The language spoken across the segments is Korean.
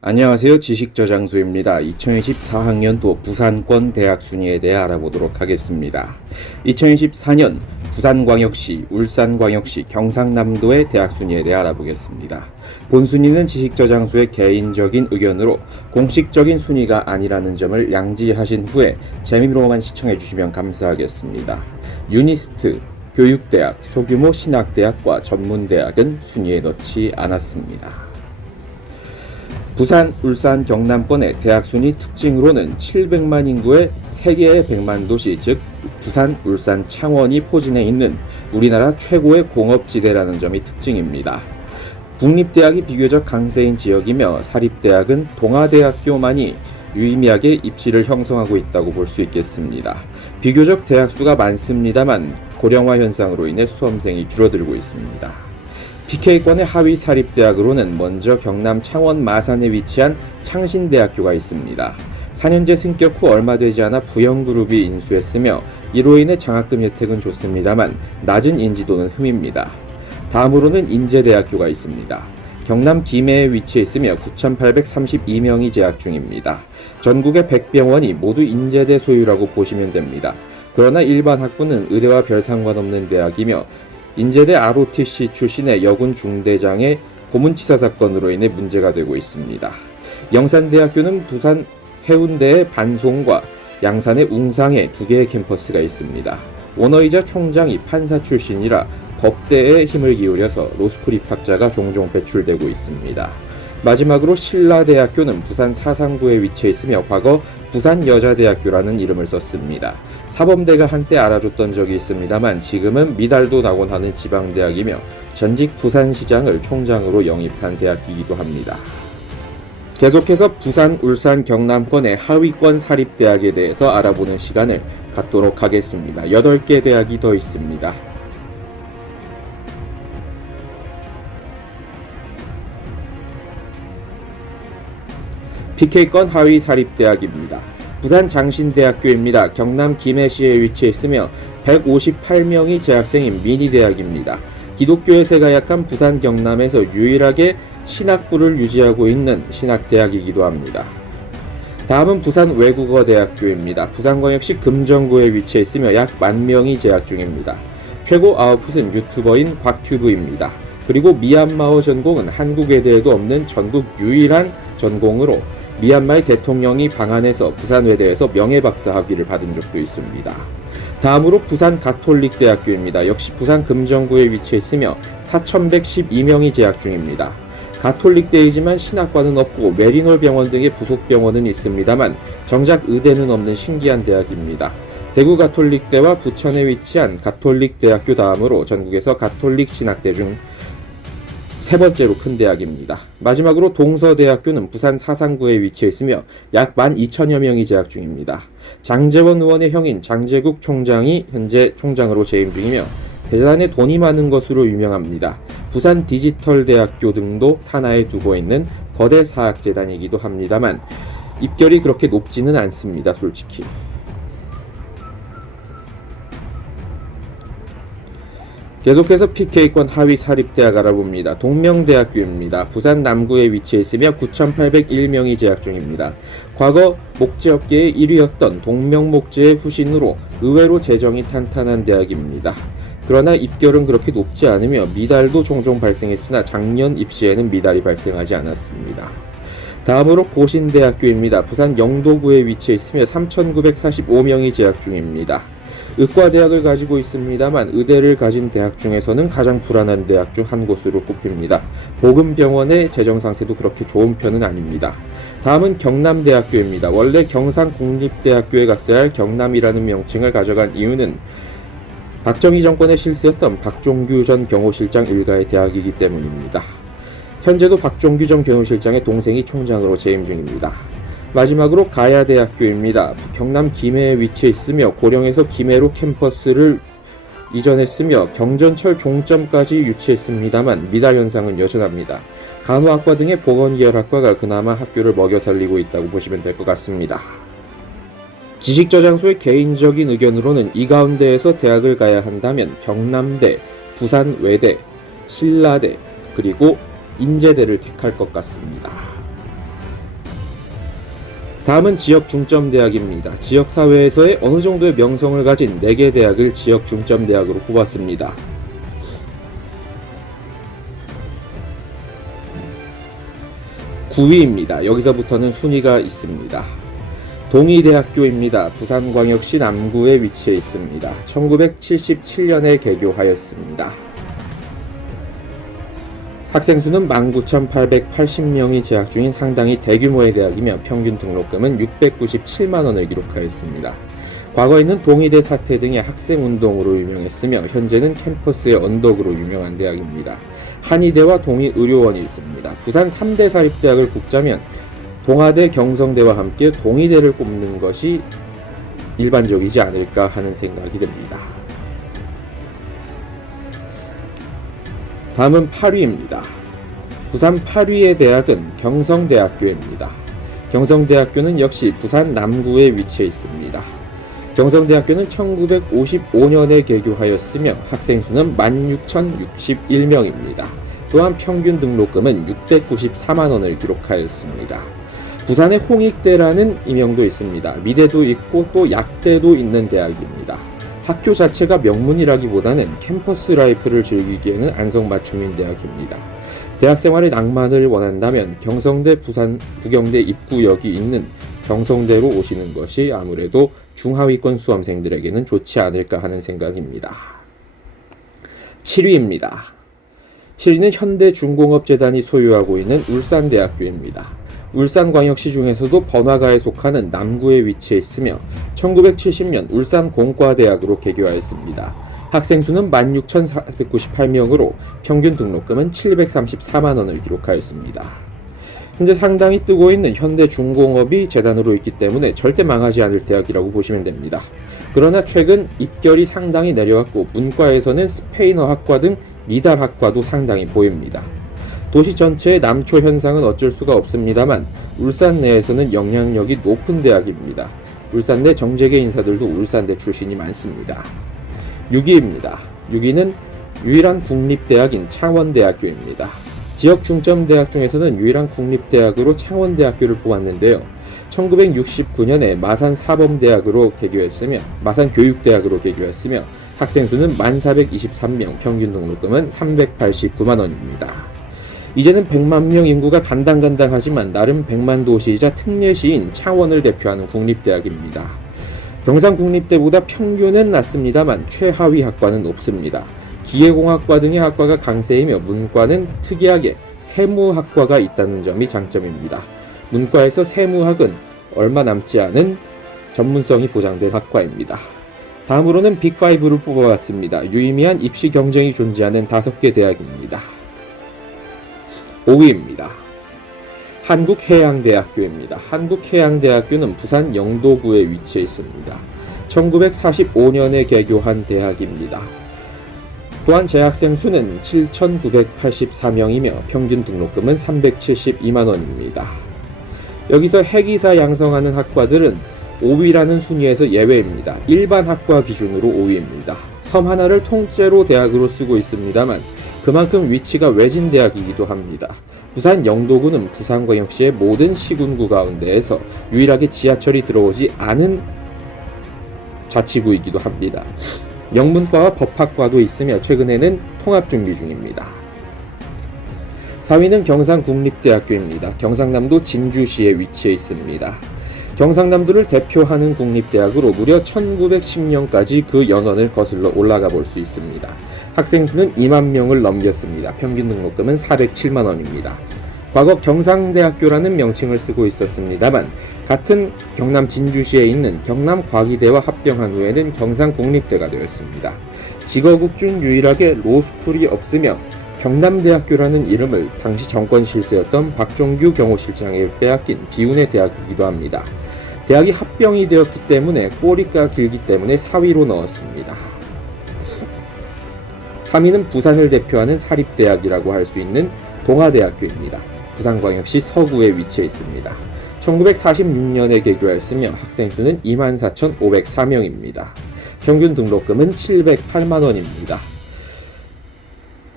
안녕하세요. 지식저장소입니다. 2024학년도 부산권 대학 순위에 대해 알아보도록 하겠습니다. 2024년 부산광역시, 울산광역시, 경상남도의 대학 순위에 대해 알아보겠습니다. 본 순위는 지식저장소의 개인적인 의견으로 공식적인 순위가 아니라는 점을 양지하신 후에 재미로만 시청해 주시면 감사하겠습니다. 유니스트, 교육대학, 소규모 신학대학과 전문대학은 순위에 넣지 않았습니다. 부산, 울산, 경남권의 대학 순위 특징으로는 700만 인구의 3개의 100만 도시, 즉 부산, 울산, 창원이 포진해 있는 우리나라 최고의 공업지대라는 점이 특징입니다. 국립대학이 비교적 강세인 지역이며 사립대학은 동아대학교만이 유의미하게 입지를 형성하고 있다고 볼 수 있겠습니다. 비교적 대학 수가 많습니다만 고령화 현상으로 인해 수험생이 줄어들고 있습니다. PK권의 하위 사립대학으로는 먼저 경남 창원 마산에 위치한 창신대학교가 있습니다. 4년제 승격 후 얼마 되지 않아 부영그룹이 인수했으며 이로 인해 장학금 혜택은 좋습니다만 낮은 인지도는 흠입니다. 다음으로는 인제대학교가 있습니다. 경남 김해에 위치해 있으며 9,832명이 재학 중입니다. 전국의 100병원이 모두 인제대 소유라고 보시면 됩니다. 그러나 일반 학부는 의대와 별 상관없는 대학이며 인제대 ROTC 출신의 여군 중대장의 고문치사 사건으로 인해 문제가 되고 있습니다. 영산대학교는 부산 해운대의 반송과 양산의 웅상에 2개의 캠퍼스가 있습니다. 오너이자 총장이 판사 출신이라 법대에 힘을 기울여서 로스쿨 입학자가 종종 배출되고 있습니다. 마지막으로 신라대학교는 부산 사상구에 위치해 있으며 과거 부산여자대학교라는 이름을 썼습니다. 사범대가 한때 알아줬던 적이 있습니다만 지금은 미달도 나곤 하는 지방대학이며 전직 부산시장을 총장으로 영입한 대학이기도 합니다. 계속해서 부산, 울산, 경남권의 하위권 사립대학에 대해서 알아보는 시간을 갖도록 하겠습니다. 8개 대학이 더 있습니다. PK권 하위 사립대학입니다. 부산 장신대학교입니다. 경남 김해시에 위치해 있으며 158명이 재학생인 미니대학입니다. 기독교의 세가 약한 부산 경남에서 유일하게 신학부를 유지하고 있는 신학대학이기도 합니다. 다음은 부산 외국어대학교입니다. 부산광역시 금정구에 위치해 있으며 약 10,000명이 재학 중입니다. 최고 아웃풋은 유튜버인 곽튜브입니다. 그리고 미얀마어 전공은 한국외대에도 없는 전국 유일한 전공으로 미얀마의 대통령이 방한해서 부산외대에서 명예박사 학위를 받은 적도 있습니다. 다음으로 부산 가톨릭대학교입니다. 역시 부산 금정구에 위치해 있으며 4,112명이 재학 중입니다. 가톨릭대이지만 신학과는 없고 메리놀 병원 등의 부속 병원은 있습니다만 정작 의대는 없는 신기한 대학입니다. 대구 가톨릭대와 부천에 위치한 가톨릭대학교 다음으로 전국에서 가톨릭 신학대 중 세 번째로 큰 대학입니다. 마지막으로 동서대학교는 부산 사상구에 위치해 있으며 약 12,000여 명이 재학 중입니다. 장제원 의원의 형인 장제국 총장이 현재 총장으로 재임 중이며 대단히 돈이 많은 것으로 유명합니다. 부산 디지털대학교 등도 산하에 두고 있는 거대 사학재단이기도 합니다만 입결이 그렇게 높지는 않습니다. 솔직히. 계속해서 PK권 하위 사립대학 알아봅니다. 동명대학교입니다. 부산 남구에 위치해 있으며 9,801명이 재학 중입니다. 과거 목재업계의 1위였던 동명목재의 후신으로 의외로 재정이 탄탄한 대학입니다. 그러나 입결은 그렇게 높지 않으며 미달도 종종 발생했으나 작년 입시에는 미달이 발생하지 않았습니다. 다음으로 고신대학교입니다. 부산 영도구에 위치해 있으며 3,945명이 재학 중입니다. 의과대학을 가지고 있습니다만 의대를 가진 대학 중에서는 가장 불안한 대학 중 한 곳으로 꼽힙니다. 보금병원의 재정 상태도 그렇게 좋은 편은 아닙니다. 다음은 경남대학교입니다. 원래 경상국립대학교에 갔어야 할 경남이라는 명칭을 가져간 이유는 박정희 정권의 실세였던 박종규 전 경호실장 일가의 대학이기 때문입니다. 현재도 박종규 전 경호실장의 동생이 총장으로 재임 중입니다. 마지막으로 가야대학교입니다. 경남 김해에 위치해 있으며 고령에서 김해로 캠퍼스를 이전했으며 경전철 종점까지 유치했습니다만 미달 현상은 여전합니다. 간호학과 등의 보건계열학과가 그나마 학교를 먹여 살리고 있다고 보시면 될 것 같습니다. 지식저장소의 개인적인 의견으로는 이 가운데에서 대학을 가야 한다면 경남대, 부산외대, 신라대, 그리고 인제대를 택할 것 같습니다. 다음은 지역 중점대학입니다. 지역사회에서의 어느 정도의 명성을 가진 4개 대학을 지역 중점대학으로 뽑았습니다. 9위입니다. 여기서부터는 순위가 있습니다. 동의대학교입니다. 부산광역시 남구에 위치해 있습니다. 1977년에 개교하였습니다. 학생 수는 19,880명이 재학 중인 상당히 대규모의 대학이며 평균 등록금은 697만원을 기록하였습니다. 과거에는 동의대 사태 등의 학생운동으로 유명했으며 현재는 캠퍼스의 언덕으로 유명한 대학입니다. 한의대와 동의의료원이 있습니다. 부산 3대 사립대학을 꼽자면 동아대, 경성대와 함께 동의대를 꼽는 것이 일반적이지 않을까 하는 생각이 듭니다. 다음은 8위입니다. 부산 8위의 대학은 경성대학교입니다. 경성대학교는 역시 부산 남구에 위치해 있습니다. 경성대학교는 1955년에 개교하였으며 학생수는 16,061명입니다. 또한 평균 등록금은 694만원을 기록하였습니다. 부산의 홍익대라는 이명도 있습니다. 미대도 있고 또 약대도 있는 대학입니다. 학교 자체가 명문이라기보다는 캠퍼스 라이프를 즐기기에는 안성맞춤인 대학입니다. 대학생활의 낭만을 원한다면 경성대, 부산 부경대 입구역이 있는 경성대로 오시는 것이 아무래도 중하위권 수험생들에게는 좋지 않을까 하는 생각입니다. 7위입니다. 7위는 현대중공업재단이 소유하고 있는 울산대학교입니다. 울산광역시 중에서도 번화가에 속하는 남구에 위치해 있으며 1970년 울산공과대학으로 개교하였습니다. 학생수는 16,498명으로 평균 등록금은 734만원을 기록하였습니다. 현재 상당히 뜨고 있는 현대중공업이 재단으로 있기 때문에 절대 망하지 않을 대학이라고 보시면 됩니다. 그러나 최근 입결이 상당히 내려왔고 문과에서는 스페인어학과 등 미달학과도 상당히 보입니다. 도시 전체의 남초 현상은 어쩔 수가 없습니다만 울산 내에서는 영향력이 높은 대학입니다. 울산 내 정재계 인사들도 울산대 출신이 많습니다. 6위입니다. 6위는 유일한 국립대학인 창원대학교입니다. 지역 중점대학 중에서는 유일한 국립대학으로 창원대학교를 뽑았는데요. 1969년에 마산사범대학으로 개교했으며 마산교육대학으로 개교했으며 학생수는 1423명, 평균 등록금은 389만원입니다. 이제는 100만 명 인구가 간당간당하지만 나름 100만 도시이자 특례시인 창원을 대표하는 국립대학입니다. 경상국립대보다 평균은 낮습니다만 최하위 학과는 없습니다. 기계공학과 등의 학과가 강세이며 문과는 특이하게 세무학과가 있다는 점이 장점입니다. 문과에서 세무학은 얼마 남지 않은 전문성이 보장된 학과입니다. 다음으로는 빅5를 뽑아봤습니다. 유의미한 입시 경쟁이 존재하는 5개 대학입니다. 5위입니다. 한국해양대학교입니다. 한국해양대학교는 부산 영도구에 위치해 있습니다. 1945년에 개교한 대학입니다. 또한 재학생 수는 7,984명이며 평균 등록금은 372만원입니다. 여기서 핵이사 양성하는 학과들은 5위라는 순위에서 예외입니다. 일반 학과 기준으로 5위입니다. 섬 하나를 통째로 대학으로 쓰고 있습니다만 그만큼 위치가 외진 대학이기도 합니다. 부산 영도구는 부산광역시의 모든 시군구 가운데에서 유일하게 지하철이 들어오지 않은 자치구이기도 합니다. 영문과와 법학과도 있으며 최근에는 통합 준비 중입니다. 4위는 경상국립대학교입니다. 경상남도 진주시에 위치해 있습니다. 경상남도를 대표하는 국립대학으로 무려 1910년까지 그 연원을 거슬러 올라가 볼 수 있습니다. 학생 수는 2만 명을 넘겼습니다. 평균 등록금은 407만원입니다. 과거 경상대학교라는 명칭을 쓰고 있었습니다만 같은 경남 진주시에 있는 경남과기대와 합병한 후에는 경상국립대가 되었습니다. 직어국 중 유일하게 로스쿨이 없으며 경남대학교라는 이름을 당시 정권 실세였던 박종규 경호실장에 빼앗긴 비운의 대학이기도 합니다. 대학이 합병이 되었기 때문에 꼬리가 길기 때문에 4위로 넣었습니다. 3위는 부산을 대표하는 사립대학이라고 할 수 있는 동아대학교입니다. 부산광역시 서구에 위치해 있습니다. 1946년에 개교했으며 학생 수는 24,504명입니다. 평균 등록금은 708만원입니다.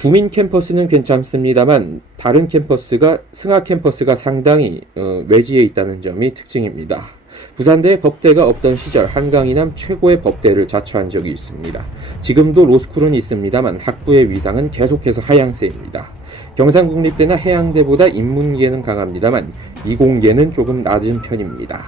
구민 캠퍼스는 괜찮습니다만 다른 캠퍼스가 승하 캠퍼스가 상당히 외지에 있다는 점이 특징입니다. 부산대에 법대가 없던 시절 한강 이남 최고의 법대를 자처한 적이 있습니다. 지금도 로스쿨은 있습니다만 학부의 위상은 계속해서 하향세입니다. 경상국립대나 해양대보다 인문계는 강합니다만 이공계는 조금 낮은 편입니다.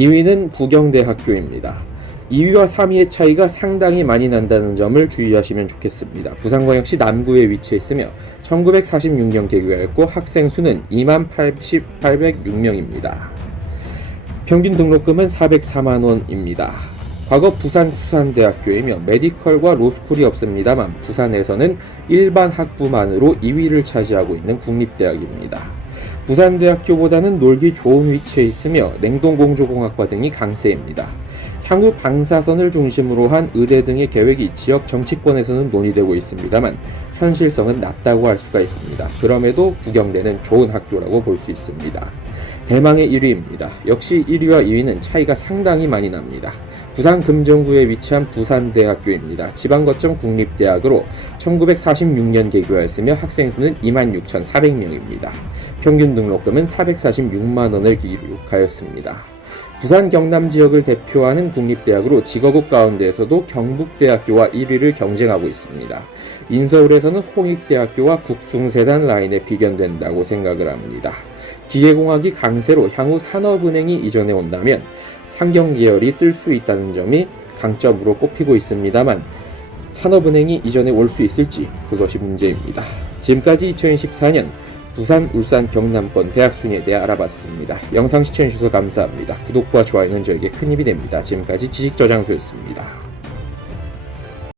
2위는 부경대학교입니다. 2위와 3위의 차이가 상당히 많이 난다는 점을 주의하시면 좋겠습니다. 부산광역시 남구에 위치해 있으며 1946년 개교하였고 학생 수는 28,806명입니다. 평균 등록금은 404만 원입니다. 과거 부산 수산대학교이며 메디컬과 로스쿨이 없습니다만 부산에서는 일반 학부만으로 2위를 차지하고 있는 국립대학입니다. 부산대학교보다는 놀기 좋은 위치에 있으며 냉동공조공학과 등이 강세입니다. 향후 방사선을 중심으로 한 의대 등의 계획이 지역 정치권에서는 논의되고 있습니다만 현실성은 낮다고 할 수가 있습니다. 그럼에도 부경대는 좋은 학교라고 볼 수 있습니다. 대망의 1위입니다. 역시 1위와 2위는 차이가 상당히 많이 납니다. 부산 금정구에 위치한 부산대학교입니다. 지방거점 국립대학으로 1946년 개교하였으며 학생 수는 26,400명입니다. 평균 등록금은 446만 원을 기록하였습니다. 부산 경남 지역을 대표하는 국립대학으로 직업국 가운데에서도 경북대학교와 1위를 경쟁하고 있습니다. 인서울에서는 홍익대학교와 국숭세단 라인에 비견된다고 생각을 합니다. 기계공학이 강세로 향후 산업은행이 이전해 온다면 상경계열이 뜰 수 있다는 점이 강점으로 꼽히고 있습니다만 산업은행이 이전해 올 수 있을지 그것이 문제입니다. 지금까지 2024년 부산, 울산, 경남권 대학 순위에 대해 알아봤습니다. 영상 시청해주셔서 감사합니다. 구독과 좋아요는 저에게 큰 힘이 됩니다. 지금까지 지식저장소였습니다.